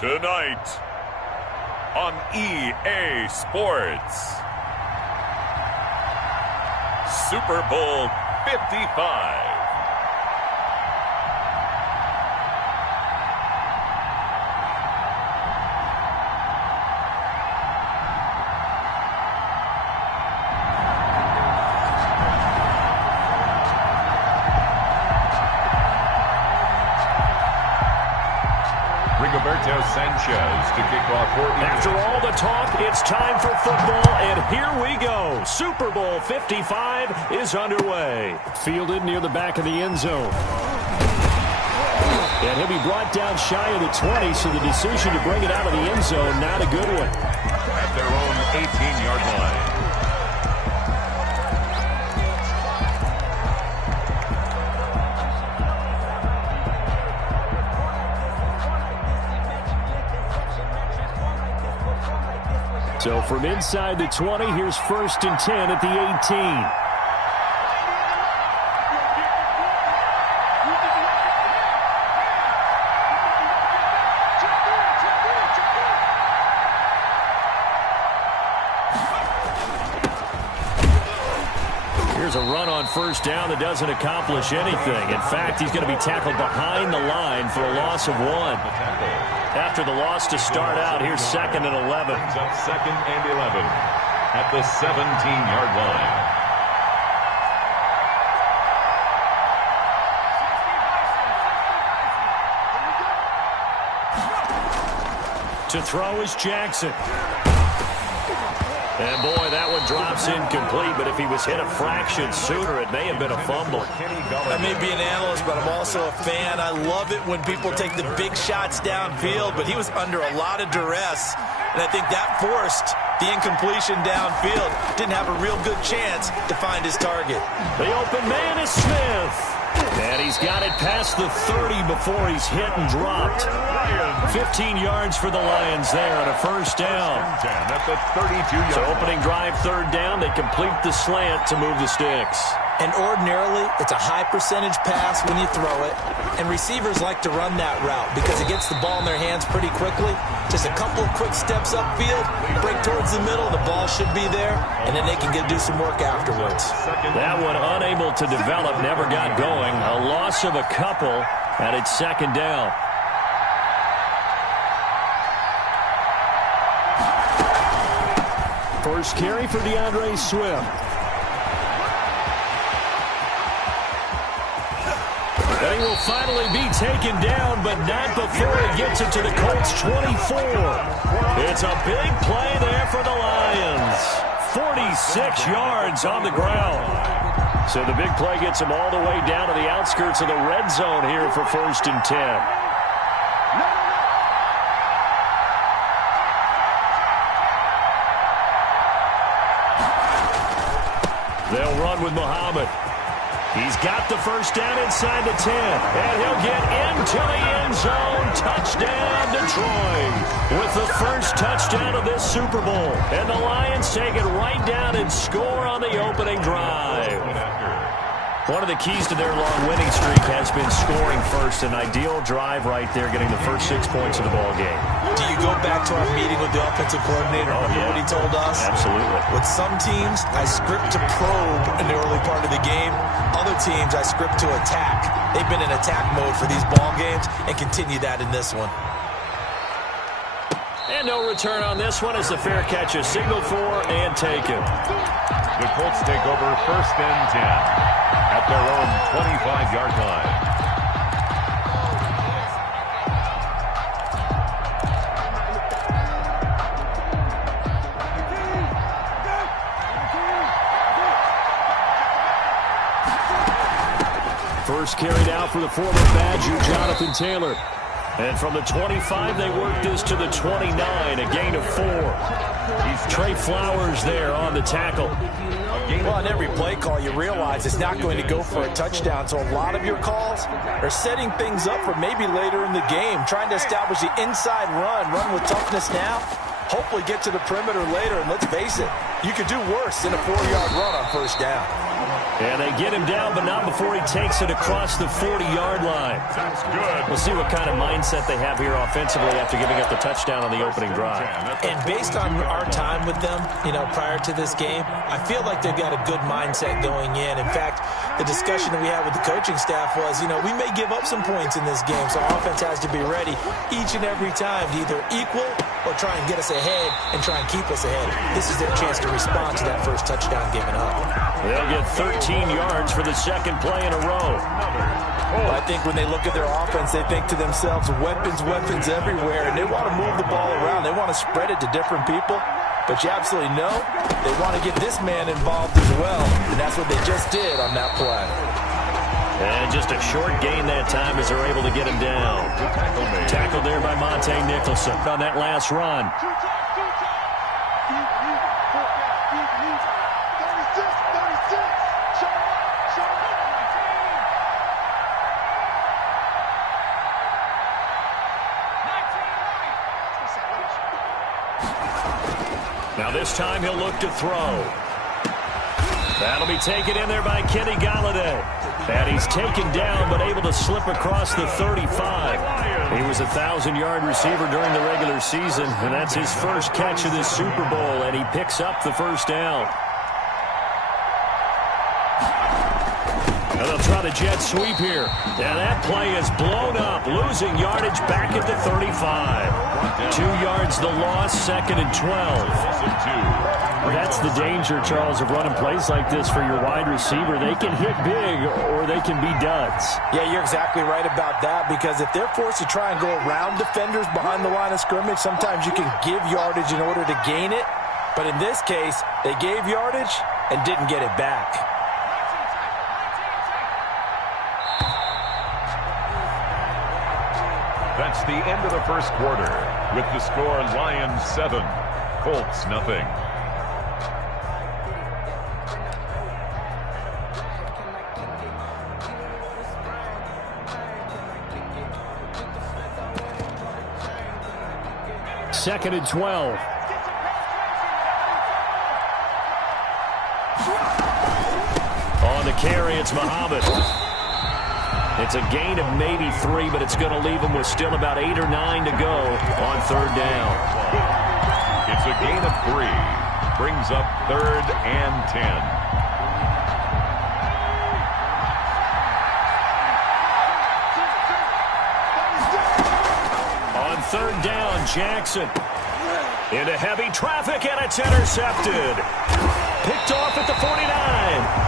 Tonight on EA Sports, Super Bowl 55. Sanchez to kick off for After all the talk, it's time for football, and here we go. Super Bowl 55 is underway. Fielded near the back of the end zone. And he'll be brought down shy of the 20, so the decision to bring it out of the end zone, not a good one. At their own 18-yard line. So from inside the 20, here's 1st and 10 at the 18. Here's a run on 1st down that doesn't accomplish anything. In fact, he's going to be tackled behind the line for a loss of 1. After the loss to start out, here's 2nd and 11. Brings up 2nd and 11 at the 17-yard line. To throw is Jackson. And boy, that one drops incomplete, but if he was hit a fraction sooner, it may have been a fumble. I may be an analyst, but I'm also a fan. I love it when people take the big shots downfield, but he was under a lot of duress, and I think that forced the incompletion downfield. Didn't have a real good chance to find his target. The open man is Smith. And he's got it past the 30 before he's hit and dropped. 15 yards for the Lions there on a 1st down. At the 32-yard So opening drive 3rd down, they complete the slant to move the sticks. And ordinarily, it's a high percentage pass when you throw it. And receivers like to run that route because it gets the ball in their hands pretty quickly. Just a couple of quick steps upfield, break towards the middle, the ball should be there, and then they can do some work afterwards. That one unable to develop, never got going. A loss of a couple, and it's 2nd down. First carry for DeAndre Swift. And he will finally be taken down, but not before he gets it to the Colts 24. It's a big play there for the Lions. 46 yards on the ground. So the big play gets him all the way down to the outskirts of the red zone here for 1st and 10. They'll run with Muhammad. He's got the 1st down inside the 10. And he'll get into the end zone. Touchdown, Detroit. With the 1st touchdown of this Super Bowl. And the Lions take it right down and score on the opening drive. One of the keys to their long winning streak has been scoring first. An ideal drive right there, getting the first 6 points of the ball game. Do you go back to our meeting with the offensive coordinator? Remember what he told us? Absolutely. With some teams, I script to probe in the early part of the game. Other teams, I script to attack. They've been in attack mode for these ball games and continue that in this one. And no return on this one as the fair catch is signaled for and taken. The Colts take over 1st and 10 at their own 25-yard line. First carried out for the former Badger, Jonathan Taylor. And from the 25, they work this to the 29, a gain of 4. Trey Flowers there on the tackle. Well, on every play call, you realize it's not going to go for a touchdown. So a lot of your calls are setting things up for maybe later in the game, trying to establish the inside run with toughness now, hopefully get to the perimeter later. And let's face it, you could do worse than a 4-yard run on 1st down. And they get him down, but not before he takes it across the 40-yard line. That's good. We'll see what kind of mindset they have here offensively after giving up the touchdown on the opening drive. And based on our time with them, prior to this game, I feel like they've got a good mindset going in. In fact, the discussion that we had with the coaching staff was, we may give up some points in this game, so our offense has to be ready each and every time to either equal or try and get us ahead and try and keep us ahead. This is their chance to respond to that first touchdown given up. They'll get 13 yards for the second play in a row. I think when they look at their offense, they think to themselves, weapons everywhere, and they want to move the ball around. They want to spread it to different people. But you absolutely know they want to get this man involved as well, and that's what they just did on that play. And just a short gain that time as they're able to get him down. Tackled there by Monte Nicholson on that last run. Now this time he'll look to throw. That'll be taken in there by Kenny Galladay. And he's taken down but able to slip across the 35. He was a 1,000-yard receiver during the regular season, and that's his first catch of this Super Bowl, and he picks up the first down. And they'll try the jet sweep here. And that play is blown up, losing yardage back at the 35. 2 yards the loss, 2nd and 12. That's the danger, Charles, of running plays like this for your wide receiver. They can hit big or they can be duds. Yeah, you're exactly right about that, because if they're forced to try and go around defenders behind the line of scrimmage, sometimes you can give yardage in order to gain it. But in this case, they gave yardage and didn't get it back. That's the end of the first quarter. With the score, Lions 7, Colts nothing. Second and 12. On the carry, it's Muhammad. It's a gain of maybe 3, but it's going to leave him with still about 8 or 9 to go on third down. It's a gain of 3. Brings up 3rd and 10. On third down, Jackson. Into heavy traffic, and it's intercepted. Picked off at the 49.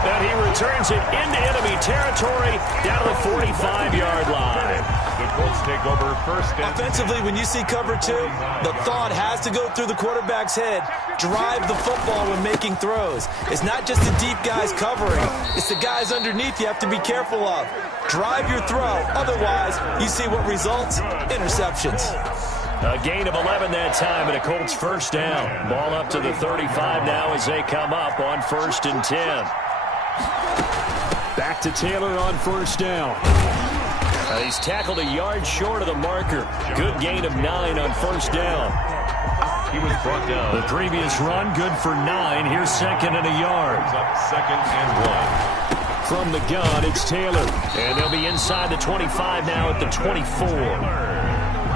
And he returns it into enemy territory down to the 45-yard line. The Colts take over first and Offensively, when you see cover 2, the thought has to go through the quarterback's head. Drive the football when making throws. It's not just the deep guys covering. It's the guys underneath you have to be careful of. Drive your throw. Otherwise, you see what results? Interceptions. A gain of 11 that time, and a Colts first down. Ball up to the 35 now as they come up on 1st and 10. Back to Taylor on first down. He's tackled a yard short of the marker. Good gain of 9 on first down. he was brought down. The previous run good for 9. Here's 2nd and a yard. Up 2nd and 1. From the gun, it's Taylor. And they'll be inside the 25 now at the 24.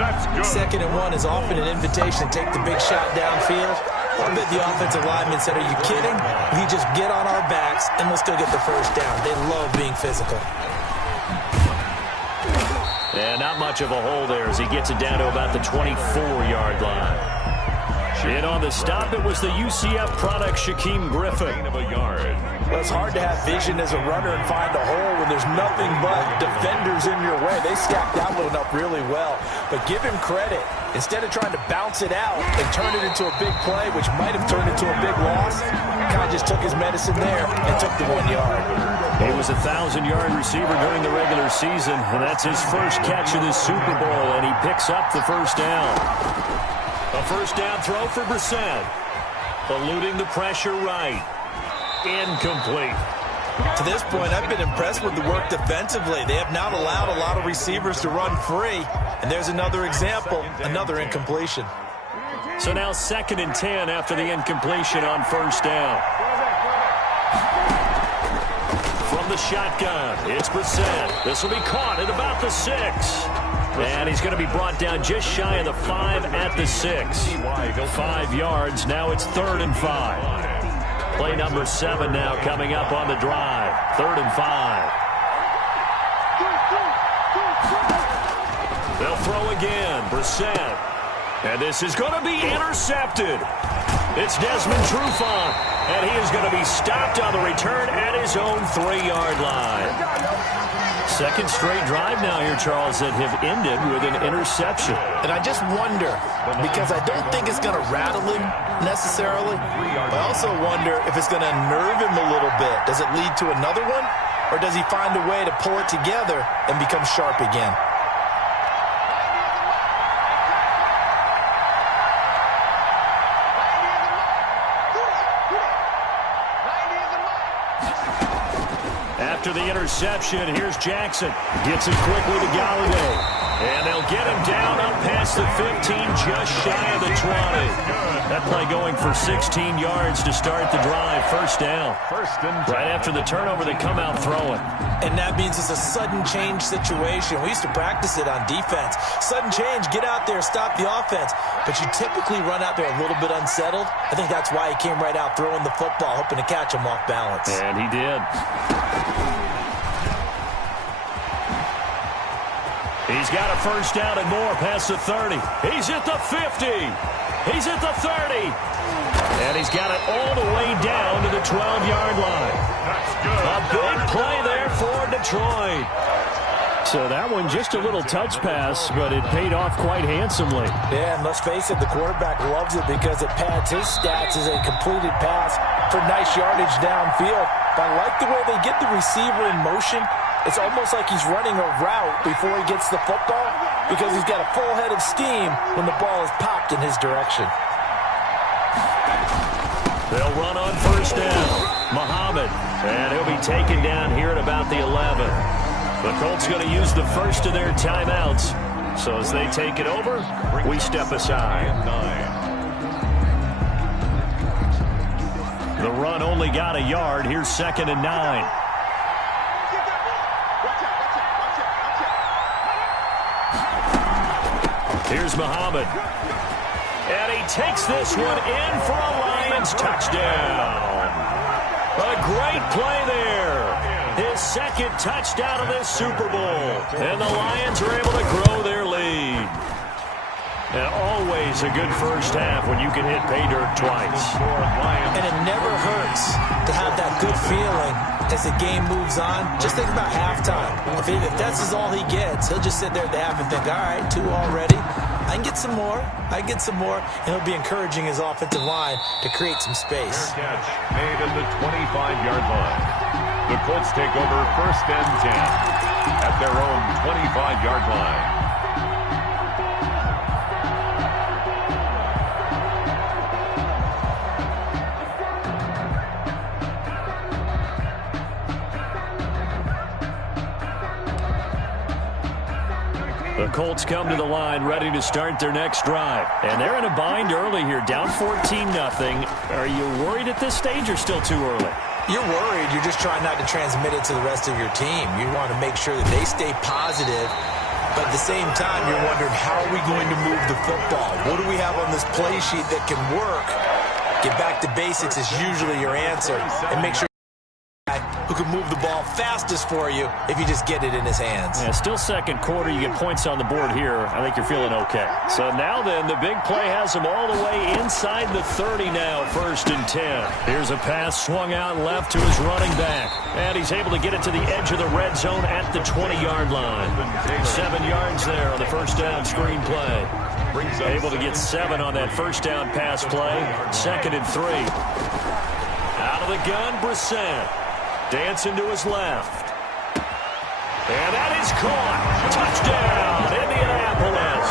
That's good. 2nd and 1 is often an invitation to take the big shot downfield. I bet the offensive lineman said, are you kidding? We just get on our backs and we'll still get the first down. They love being physical. And not much of a hole there as he gets it down to about the 24-yard line. And on the stop, it was the UCF product, Shaquem Griffin. Gain of a yard. Well, it's hard to have vision as a runner and find a hole when there's nothing but defenders in your way. They stacked that one up really well. But give him credit. Instead of trying to bounce it out and turn it into a big play, which might have turned into a big loss, kind of just took his medicine there and took the 1 yard. He was a 1,000-yard receiver during the regular season, and that's his first catch of this Super Bowl, and he picks up the first down. A first down throw for Brissett. Eluding the pressure right. Incomplete. To this point, I've been impressed with the work defensively. They have not allowed a lot of receivers to run free. And there's another example, another incompletion. So now 2nd and 10 after the incompletion on first down. the shotgun. It's Brissett. This will be caught at about the 6. And he's going to be brought down just shy of the 5 at the 6. 5 yards. Now it's 3rd and 5. Play number 7 now coming up on the drive. 3rd and 5. They'll throw again. Brissett. And this is going to be intercepted. It's Desmond Trufant. And he is going to be stopped on the return at his own 3-yard line. Second straight drive now here, Charles, that have ended with an interception. And I just wonder, because I don't think it's going to rattle him necessarily, but I also wonder if it's going to unnerve him a little bit. Does it lead to another one, or does he find a way to pull it together and become sharp again? After the interception, here's Jackson. Gets it quickly to Galladay. And they'll get him down up past the 15, just shy of the 20. That play going for 16 yards to start the drive. First down. Right after the turnover, they come out throwing. And that means it's a sudden change situation. We used to practice it on defense. Sudden change, get out there, stop the offense. But you typically run out there a little bit unsettled. I think that's why he came right out throwing the football, hoping to catch him off balance. And he did. He's got a first down and more past the 30. He's at the 50. He's at the 30. And he's got it all the way down to the 12-yard line. A big play there for Detroit. So that one just a little touch pass, but it paid off quite handsomely. Yeah, and let's face it, the quarterback loves it because it pads his stats as a completed pass for nice yardage downfield. But I like the way they get the receiver in motion. It's almost like he's running a route before he gets the football because he's got a full head of steam when the ball is popped in his direction. They'll run on first down. Muhammad. And he'll be taken down here at about the 11. The Colts going to use the first of their timeouts. So as they take it over, we step aside. The run only got a yard. Here's 2nd and 9. Here's Muhammad. And he takes this one in for a Lions touchdown. A great play there. His second touchdown of this Super Bowl. And the Lions are able to grow their lead. And always a good first half when you can hit pay dirt twice. And it never hurts to have that good feeling as the game moves on. Just think about halftime. If that's all he gets, he'll just sit there at the half and think, all right, 2 already. I can get some more. I can get some more. And he'll be encouraging his offensive line to create some space. Catch made at the 25-yard line. The Colts take over 1st and 10 at their own 25-yard line. The Colts come to the line ready to start their next drive. And they're in a bind early here, down 14-0. Are you worried at this stage or still too early? You're worried. You're just trying not to transmit it to the rest of your team. You want to make sure that they stay positive. But at the same time, you're wondering, how are we going to move the football? What do we have on this play sheet that can work? Get back to basics is usually your answer. And make sure who can move the ball fastest for you if you just get it in his hands. Yeah, still second quarter. You get points on the board here. I think you're feeling okay. So now then, the big play has him all the way inside the 30 now, 1st and 10. Here's a pass swung out left to his running back. And he's able to get it to the edge of the red zone at the 20-yard line. 7 yards there on the first down screen play. Able to get 7 on that first down pass play. 2nd and 3. Out of the gun, Brissett. Dancing to his left. And that is caught. Touchdown, Indianapolis.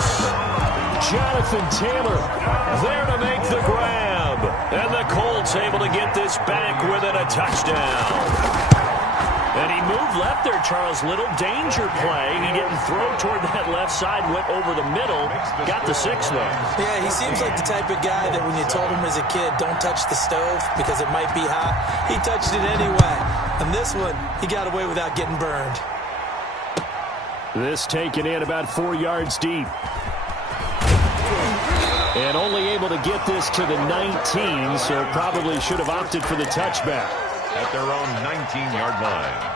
Jonathan Taylor there to make the grab. And the Colts able to get this back within a touchdown. And he moved left there, Charles. Little danger play. He didn't throw toward that left side, went over the middle, got the 6th though. Yeah, he seems like the type of guy that when you told him as a kid, don't touch the stove because it might be hot, he touched it anyway. And this one, he got away without getting burned. This taken in about 4 yards deep. And only able to get this to the 19, so probably should have opted for the touchback. At their own 19-yard line.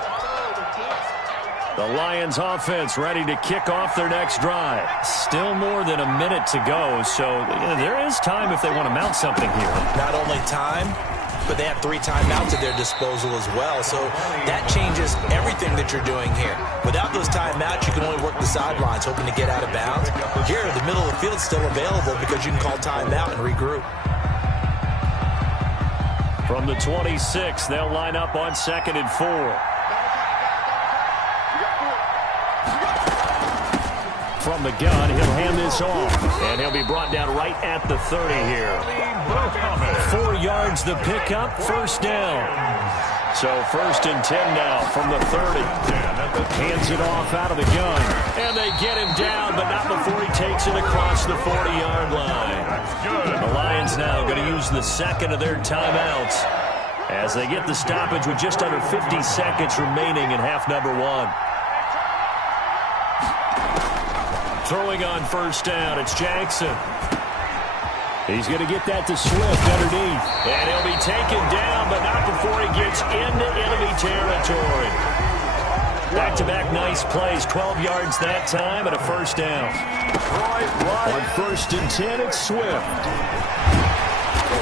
The Lions offense ready to kick off their next drive. Still more than a minute to go, so there is time if they want to mount something here. Not only time, but they have 3 timeouts at their disposal as well, so that changes everything that you're doing here. Without those timeouts, you can only work the sidelines, hoping to get out of bounds. Here, the middle of the field is still available because you can call timeout and regroup. From the 26, they'll line up on 2nd and 4. From the gun, he'll hand this off, and he'll be brought down right at the 30 here. 4 yards the pickup, first down. So 1st and 10 now from the 30. Hands it off out of the gun, and they get him down, but not before he takes it across the 40-yard line. The Lions now going to use the second of their timeouts as they get the stoppage with just under 50 seconds remaining in half number 1. Throwing on first down, it's Jackson. He's going to get that to Swift underneath. And he'll be taken down, but not before he gets into enemy territory. Back-to-back nice plays, 12 yards that time, and a first down. On 1st and 10, it's Swift.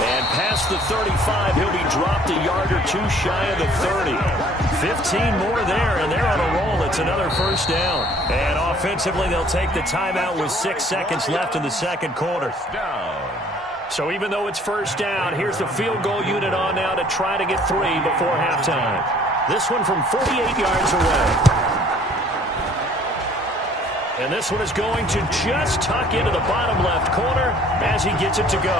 And past the 35, he'll be dropped a yard or 2 shy of the 30. 15 more there, and they're on a roll. It's another first down. And offensively, they'll take the timeout with 6 seconds left in the second quarter. So even though it's first down, here's the field goal unit on now to try to get 3 before halftime. This one from 48 yards away. And this one is going to just tuck into the bottom left corner as he gets it to go.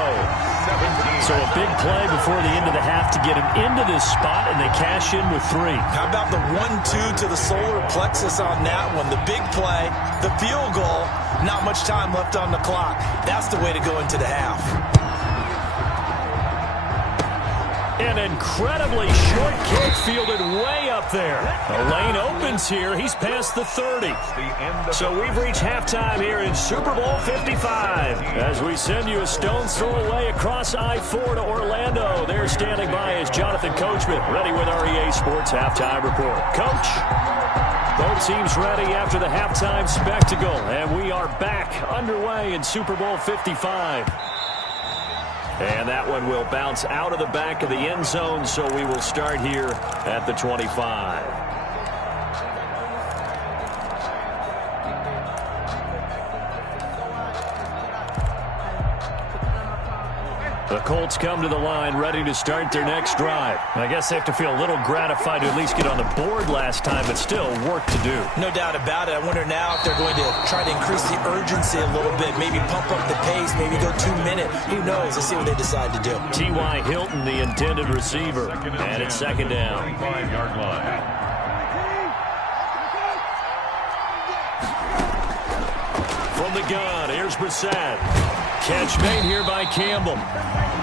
So a big play before the end of the half to get him into this spot, and they cash in with 3. How about the 1-2 to the solar plexus on that one? The big play, the field goal, not much time left on the clock. That's the way to go into the half. An incredibly short kick fielded way up there. The lane opens here. He's past the 30. So we've reached halftime here in Super Bowl 55. As we send you a stone's throw away across I-4 to Orlando. There standing by is Jonathan Coachman, ready with our EA Sports Halftime Report. Coach, both teams ready after the halftime spectacle. And we are back underway in Super Bowl 55. And that one will bounce out of the back of the end zone, so we will start here at the 25. The Colts come to the line ready to start their next drive. I guess they have to feel a little gratified to at least get on the board last time, but still work to do. No doubt about it. I wonder now if they're going to try to increase the urgency a little bit, maybe pump up the pace, maybe go 2 minute. Who knows? Let's see what they decide to do. T.Y. Hilton, the intended receiver, and it's second down. 5-yard line. From the gun, here's Brissett. Catch made here by Campbell.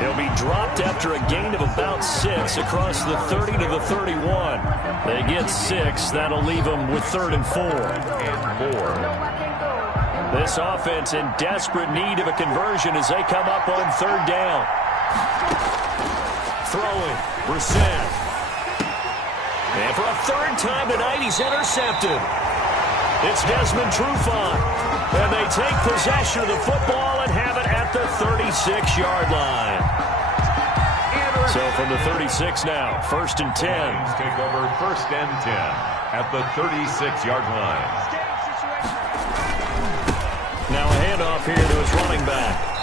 He'll be dropped after a gain of about 6 across the 30 to the 31. They get 6. That'll leave them with 3rd and 4. This offense in desperate need of a conversion as they come up on 3rd down. Throwing, Brissett. And for a 3rd time tonight, he's intercepted. It's Desmond Trufant. And they take possession of the football and have it at the 36-yard line. So from the 36 now, 1st and 10. Take over 1st and 10 at the 36-yard line. Now a handoff here to his running back.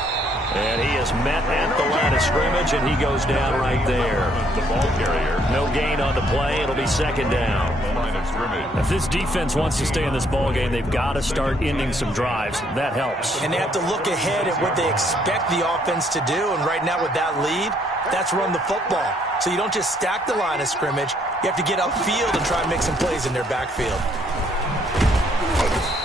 And he is met at the line of scrimmage, and he goes down right there. The ball carrier. No gain on the play. It'll be 2nd down. The line of scrimmage. If this defense wants to stay in this ball game, they've got to start ending some drives. That helps. And they have to look ahead at what they expect the offense to do. And right now with that lead, that's run the football. So you don't just stack the line of scrimmage. You have to get upfield and try and make some plays in their backfield.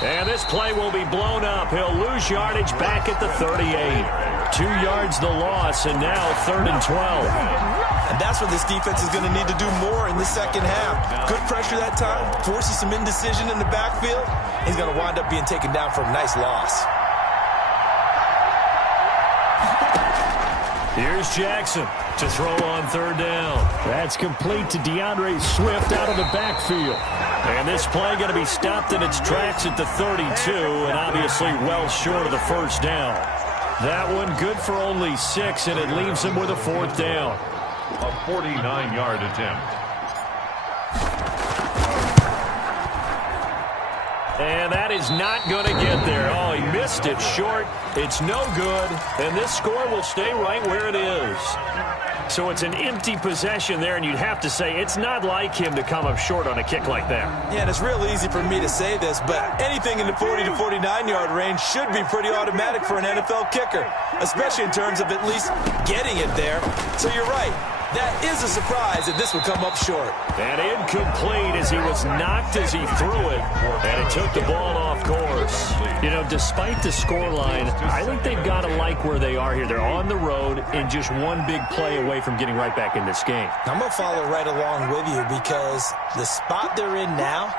And this play will be blown up. He'll lose yardage back at the 38. 2 yards the loss, and now 3rd and 12. And that's what this defense is going to need to do more in the second half. Good pressure that time, forces some indecision in the backfield. He's going to wind up being taken down for a nice loss. Here's Jackson to throw on third down. That's complete to DeAndre Swift out of the backfield. And this play going to be stopped in its tracks at the 32, and obviously well short of the first down. That one good for only 6, and it leaves him with a fourth down. A 49-yard attempt. And that is not going to get there. Oh, he missed it short. It's no good. And this score will stay right where it is. So it's an empty possession there, and you'd have to say it's not like him to come up short on a kick like that. Yeah, and it's real easy for me to say this, but anything in the 40 to 49-yard range should be pretty automatic for an NFL kicker, especially in terms of at least getting it there. So you're right. That is a surprise that this would come up short. And incomplete as he was knocked as he threw it. And it took the ball off course. You know, despite the scoreline, I think they've got to like where they are here. They're on the road and just one big play away from getting right back in this game. I'm going to follow right along with you because the spot they're in now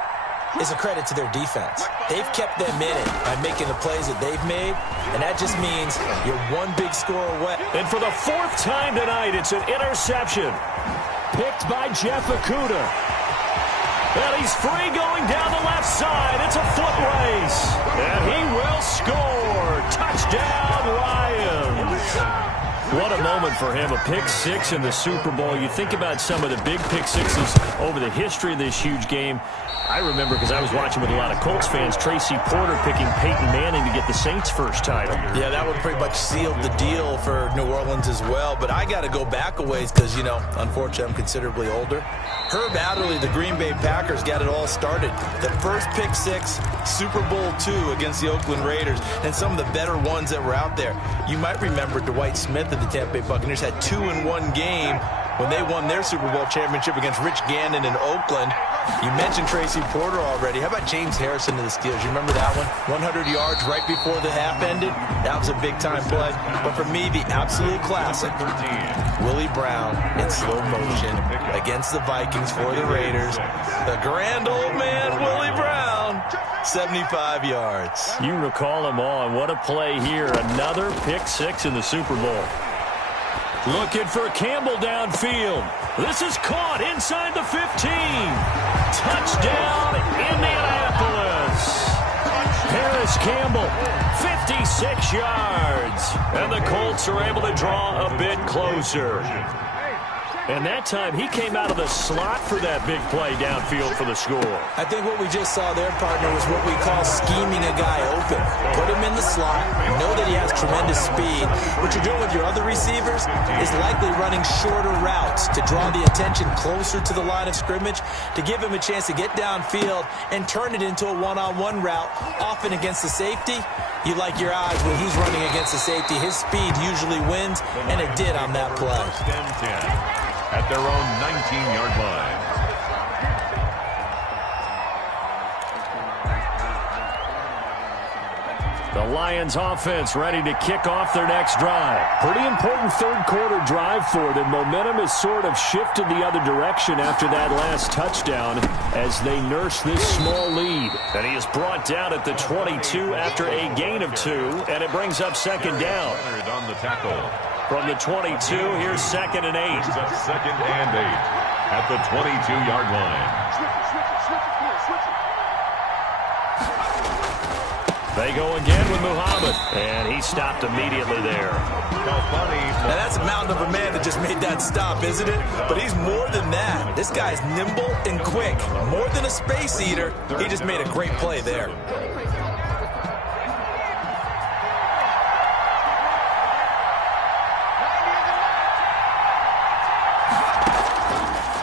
is a credit to their defense. They've kept them in it by making the plays that they've made, and that just means you're one big score away. And for the fourth time tonight, it's an interception. Picked by Jeff Okudah. And he's free going down the left side. It's a foot race. And he will score. Touchdown, Lions. What a moment for him, a pick six in the Super Bowl. You think about some of the big pick sixes over the history of this huge game. I remember, because I was watching with a lot of Colts fans, Tracy Porter picking Peyton Manning to get the Saints' first title. Yeah, that one pretty much sealed the deal for New Orleans as well. But I got to go back a ways because, you know, unfortunately I'm considerably older. Herb Adderley, the Green Bay Packers, got it all started. The first pick six, Super Bowl II against the Oakland Raiders, and some of the better ones that were out there. You might remember Dwight Smith of the Tampa Bay Buccaneers had 2-in-1 game when they won their Super Bowl championship against Rich Gannon in Oakland. You mentioned Tracy Porter already. How about James Harrison to the Steelers? You remember that one? 100 yards right before the half ended. That was a big-time play. But for me, the absolute classic, Willie Brown in slow motion against the Vikings for the Raiders. The grand old man, Willie Brown, 75 yards. You recall them all, and what a play here. Another pick six in the Super Bowl. Looking for Campbell downfield. This is caught inside the 15. Touchdown, Indianapolis. Harris Campbell, 56 yards. And the Colts are able to draw a bit closer. And that time, he came out of the slot for that big play downfield for the score. I think what we just saw there, partner, was what we call scheming a guy open. Put him in the slot, know that he has tremendous speed. What you're doing with your other receivers is likely running shorter routes to draw the attention closer to the line of scrimmage, to give him a chance to get downfield and turn it into a one-on-one route, often against the safety. You like your odds when he's running against the safety. His speed usually wins, and it did on that play. At their own 19-yard line. The Lions offense ready to kick off their next drive. Pretty important third quarter drive for them. Momentum has sort of shifted the other direction after that last touchdown as they nurse this small lead. And he is brought down at the 22 after a gain of 2, and it brings up second down. On the tackle. From the 22, here's 2nd and 8. It's a 2nd and 8 at the 22-yard line. They go again with Muhammad, and he stopped immediately there. Now that's a mountain of a man that just made that stop, isn't it? But he's more than that. This guy's nimble and quick. More than a space eater, he just made a great play there.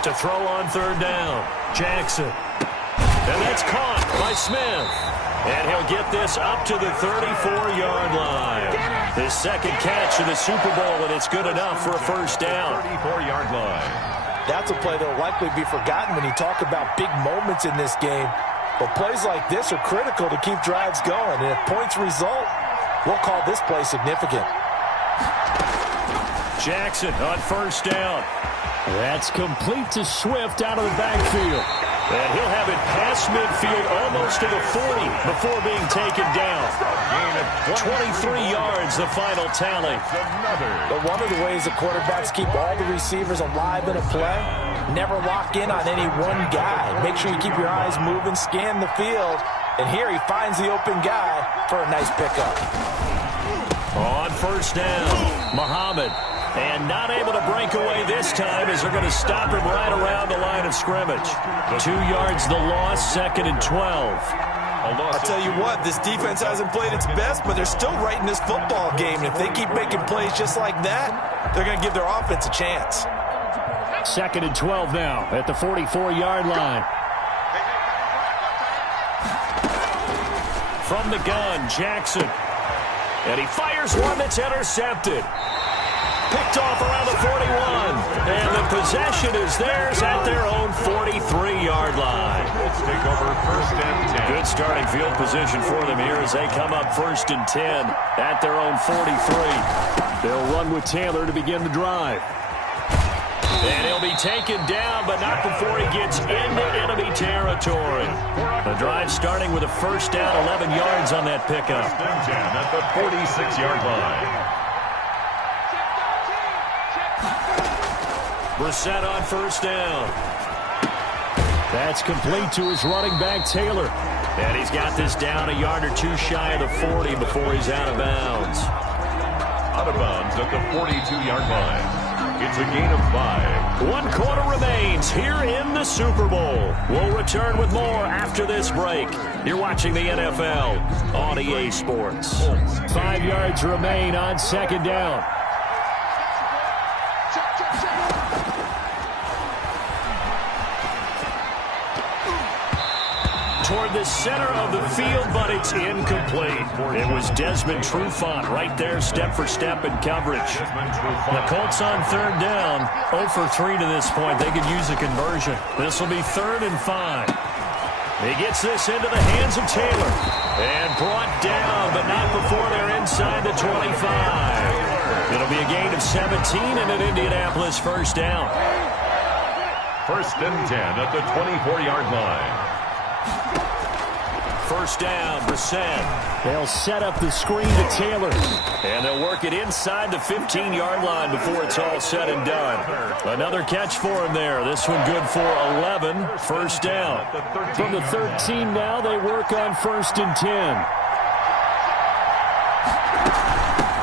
To throw on third down, Jackson. And that's caught by Smith. And he'll get this up to the 34-yard line. His second catch in the Super Bowl, and it's good enough for a first down. 34-yard line. That's a play that will likely be forgotten when you talk about big moments in this game. But plays like this are critical to keep drives going. And if points result, we'll call this play significant. Jackson on first down. That's complete to Swift out of the backfield. And he'll have it past midfield almost to the 40 before being taken down. 23 yards, the final tally. But one of the ways the quarterbacks keep all the receivers alive in a play, never lock in on any one guy. Make sure you keep your eyes moving, scan the field. And here he finds the open guy for a nice pickup. On first down, Muhammad. And not able to break away this time as they're going to stop him right around the line of scrimmage. 2 yards the loss, 2nd and 12. I'll tell you what, this defense hasn't played its best, but they're still right in this football game. And if they keep making plays just like that, they're going to give their offense a chance. 2nd and 12 now at the 44-yard line. From the gun, Jackson. And he fires one that's intercepted. Picked off around the 41. And the possession is theirs at their own 43-yard line. Let's take over 1st and 10. Good starting field position for them here as they come up 1st and 10 at their own 43. They'll run with Taylor to begin the drive. And he'll be taken down, but not before he gets into enemy territory. The drive starting with a first down, 11 yards on that pickup. 1st and 10 at the 46-yard line. Brissett on first down. That's complete to his running back, Taylor. And he's got this down a yard or two shy of the 40 before he's out of bounds. Out of bounds at the 42-yard line. It's a gain of 5. 1 quarter remains here in the Super Bowl. We'll return with more after this break. You're watching the NFL on EA Sports. 5 yards remain on 2nd down. Toward the center of the field, but it's incomplete. It was Desmond Trufant right there, step for step in coverage. The Colts on 3rd down, 0 for 3 to this point. They could use a conversion. This will be 3rd and 5. He gets this into the hands of Taylor. And brought down, but not before they're inside the 25. It'll be a gain of 17 and an Indianapolis first down. 1st and 10 at the 24-yard line. First down, Brissett. They'll set up the screen to Taylor. And they'll work it inside the 15-yard line before it's all said and done. Another catch for him there. This one good for 11. First down. From the 13 now, they work on 1st and 10.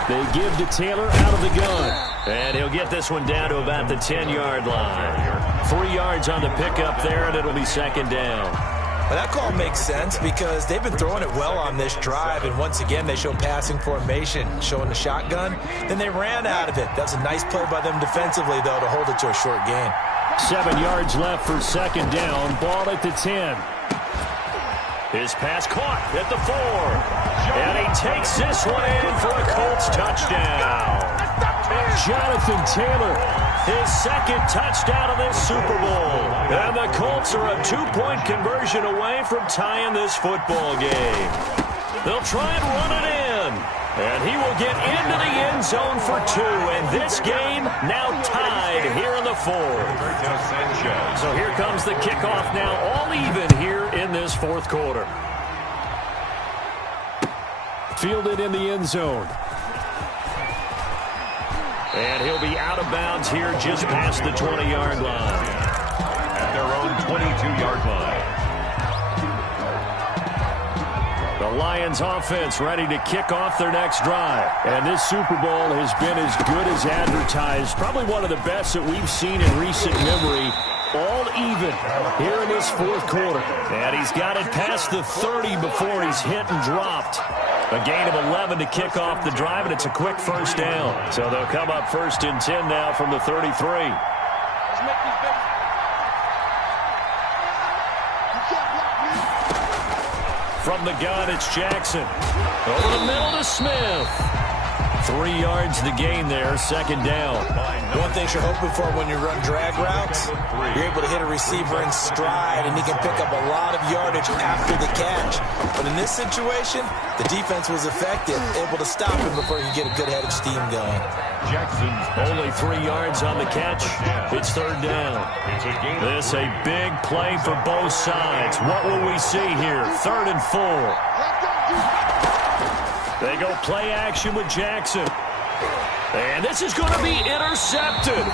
They give to Taylor out of the gun. And he'll get this one down to about the 10-yard line. 3 yards on the pickup there, and it'll be 2nd down. Well, that call makes sense because they've been throwing it well on this drive, and once again they show passing formation, showing the shotgun. Then they ran out of it. That was a nice play by them defensively, though, to hold it to a short gain. 7 yards left for 2nd down. Ball at the 10. His pass caught at the 4. And he takes this one in for a Colts touchdown. Jonathan Taylor, his 2nd touchdown of this Super Bowl. And the Colts are a 2-point conversion away from tying this football game. They'll try and run it in. And he will get into the end zone for 2. And this game now tied here in the 4th. So here comes the kickoff now, all even here in this 4th quarter. Fielded in the end zone. And he'll be out of bounds here just past the 20-yard line. At their own 22-yard line. The Lions offense ready to kick off their next drive. And this Super Bowl has been as good as advertised. Probably one of the best that we've seen in recent memory. All even here in this 4th quarter. And he's got it past the 30 before he's hit and dropped. A gain of 11 to kick off the drive, and it's a quick first down. So they'll come up 1st and 10 now from the 33. From the gun, it's Jackson. Over the middle to Smith. 3 yards to gain there, second down. One thing you're hoping for when you run drag routes, you're able to hit a receiver in stride, and he can pick up a lot of yardage after the catch. But in this situation, the defense was effective, able to stop him before he could get a good head of steam going. Jackson's only 3 yards on the catch. It's third down. This a big play for both sides. What will we see here? 3rd and 4. They go play action with Jackson. And this is going to be intercepted.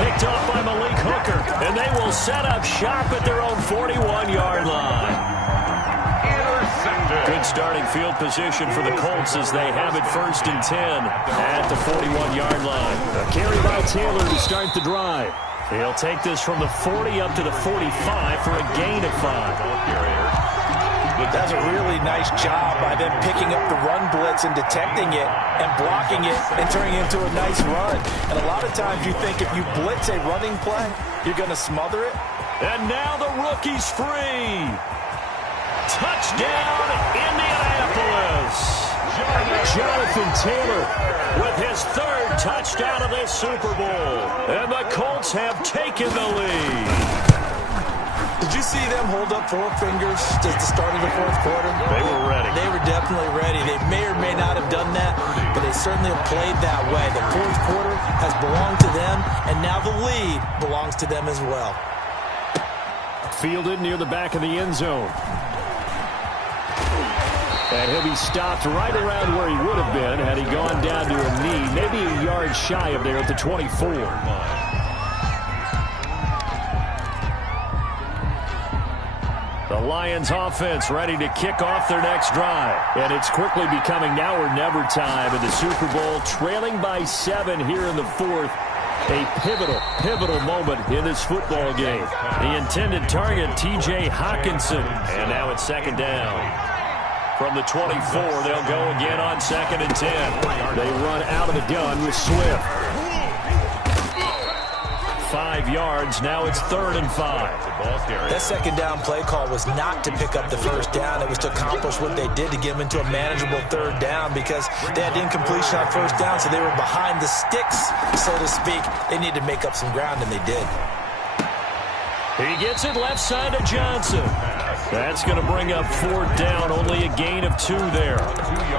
Picked off by Malik Hooker. And they will set up shop at their own 41-yard line. Good starting field position for the Colts as they have it 1st and 10 at the 41-yard line. A carry by Taylor to start the drive. He'll take this from the 40 up to the 45 for a gain of 5. That's a really nice job by them picking up the run blitz and detecting it and blocking it and turning it into a nice run. And a lot of times you think if you blitz a running play, you're going to smother it. And now the rookie's free. Touchdown, Indianapolis. Jonathan Taylor with his 3rd touchdown of this Super Bowl. And the Colts have taken the lead. Did you see them hold up 4 fingers at the start of the 4th quarter? They were ready. They were definitely ready. They may or may not have done that, but they certainly have played that way. The 4th quarter has belonged to them, and now the lead belongs to them as well. Fielded near the back of the end zone. And he'll be stopped right around where he would have been had he gone down to a knee, maybe a yard shy of there at the 24. The Lions offense ready to kick off their next drive. And it's quickly becoming now or never time in the Super Bowl, trailing by 7 here in the 4th. A pivotal moment in this football game. The intended target, T.J. Hawkinson. And now it's 2nd down. From the 24, they'll go again on 2nd and 10. They run out of the gun with Swift. 5 yards. Now it's 3rd and 5. That 2nd down play call was not to pick up the 1st down. It was to accomplish what they did to get them into a manageable 3rd down because they had incompletion on 1st down, so they were behind the sticks, so to speak. They needed to make up some ground, and they did. He gets it left side to Johnson. That's going to bring up 4th down, only a gain of 2 there.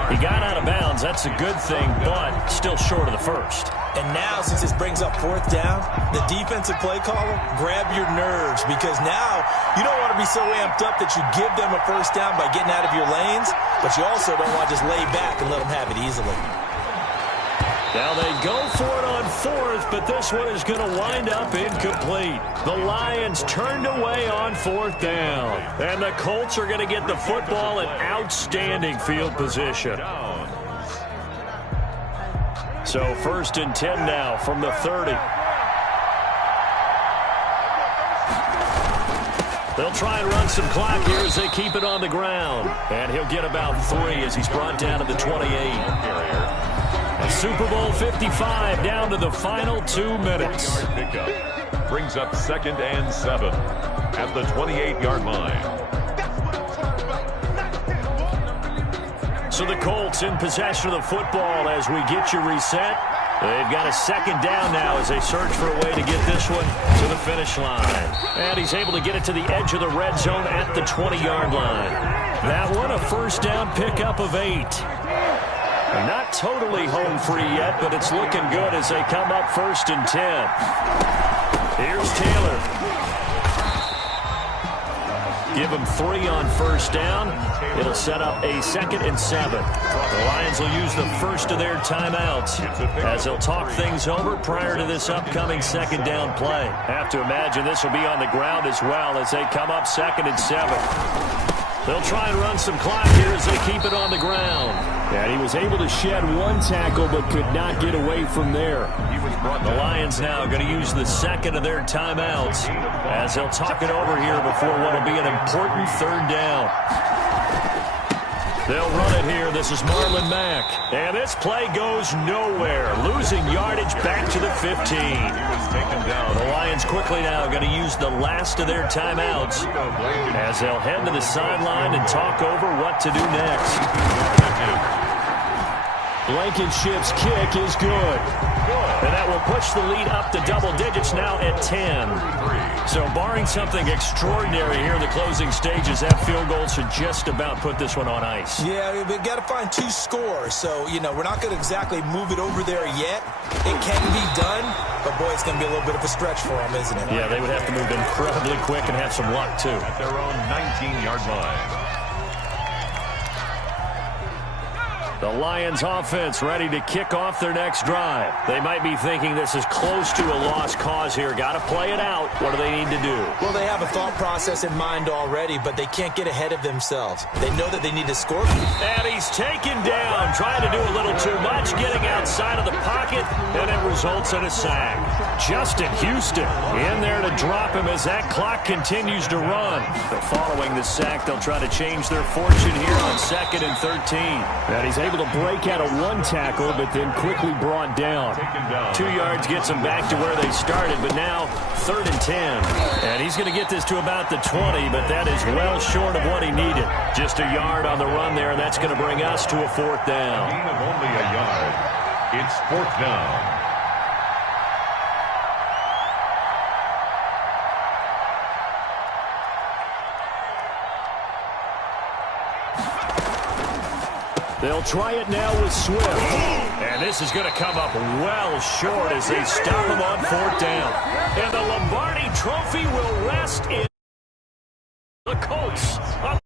He got out of bounds. That's a good thing, but still short of the 1st. And now, since this brings up 4th down, the defensive play caller, grab your nerves because now you don't want to be so amped up that you give them a 1st down by getting out of your lanes, but you also don't want to just lay back and let them have it easily. Now they go for it on 4th, but this one is going to wind up incomplete. The Lions turned away on 4th down. And the Colts are going to get the football in outstanding field position. So 1st and 10 now from the 30. They'll try and run some clock here as they keep it on the ground. And he'll get about 3 as he's brought down to the 28. Super Bowl 55 down to the final 2 minutes. Brings up 2nd and 7 at the 28-yard line. So the Colts in possession of the football as we get you reset. They've got a 2nd down now as they search for a way to get this one to the finish line. And he's able to get it to the edge of the red zone at the 20-yard line. That one a 1st down pickup of 8. Not totally home free yet, but it's looking good as they come up 1st and 10. Here's Taylor. Give him 3 on 1st down. It'll set up a 2nd and 7. The Lions will use the first of their timeouts as they'll talk things over prior to this upcoming 2nd down play. Have to imagine this will be on the ground as well as they come up 2nd and 7. They'll try and run some clock here as they keep it on the ground. And he was able to shed 1 tackle but could not get away from there. The Lions now going to use the 2nd of their timeouts as they'll talk it over here before what will be an important 3rd down. They'll run it here. This is Marlon Mack. And this play goes nowhere. Losing yardage back to the 15. The Lions quickly now going to use the last of their timeouts as they'll head to the sideline and talk over what to do next. Blankenship's kick is good. And that will push the lead up to double digits now at 10. So barring something extraordinary here in the closing stages, that field goal should just about put this one on ice. Yeah, we've got to find 2 scores. So, we're not going to exactly move it over there yet. It can be done, but, boy, it's going to be a little bit of a stretch for them, isn't it? Yeah, they would have to move incredibly quick and have some luck, too. At their own 19-yard line. The Lions offense ready to kick off their next drive. They might be thinking this is close to a lost cause here. Got to play it out. What do they need to do? Well, they have a thought process in mind already, but they can't get ahead of themselves. They know that they need to score. And he's taken down, trying to do a little too much, getting outside of the pocket, and it results in a sack. Justin Houston in there to drop him as that clock continues to run. But following the sack, they'll try to change their fortune here on 2nd and 13. And he's able to break out of 1 tackle, but then quickly brought down. 2 yards gets him back to where they started, but now 3rd and 10. And he's going to get this to about the 20, but that is well short of what he needed. Just a yard on the run there, and that's going to bring us to a 4th down. Gain of only a yard. It's 4th down. They'll try it now with Swift. And this is going to come up well short as they stop him on 4th down. And the Lombardi Trophy will rest in the Colts. A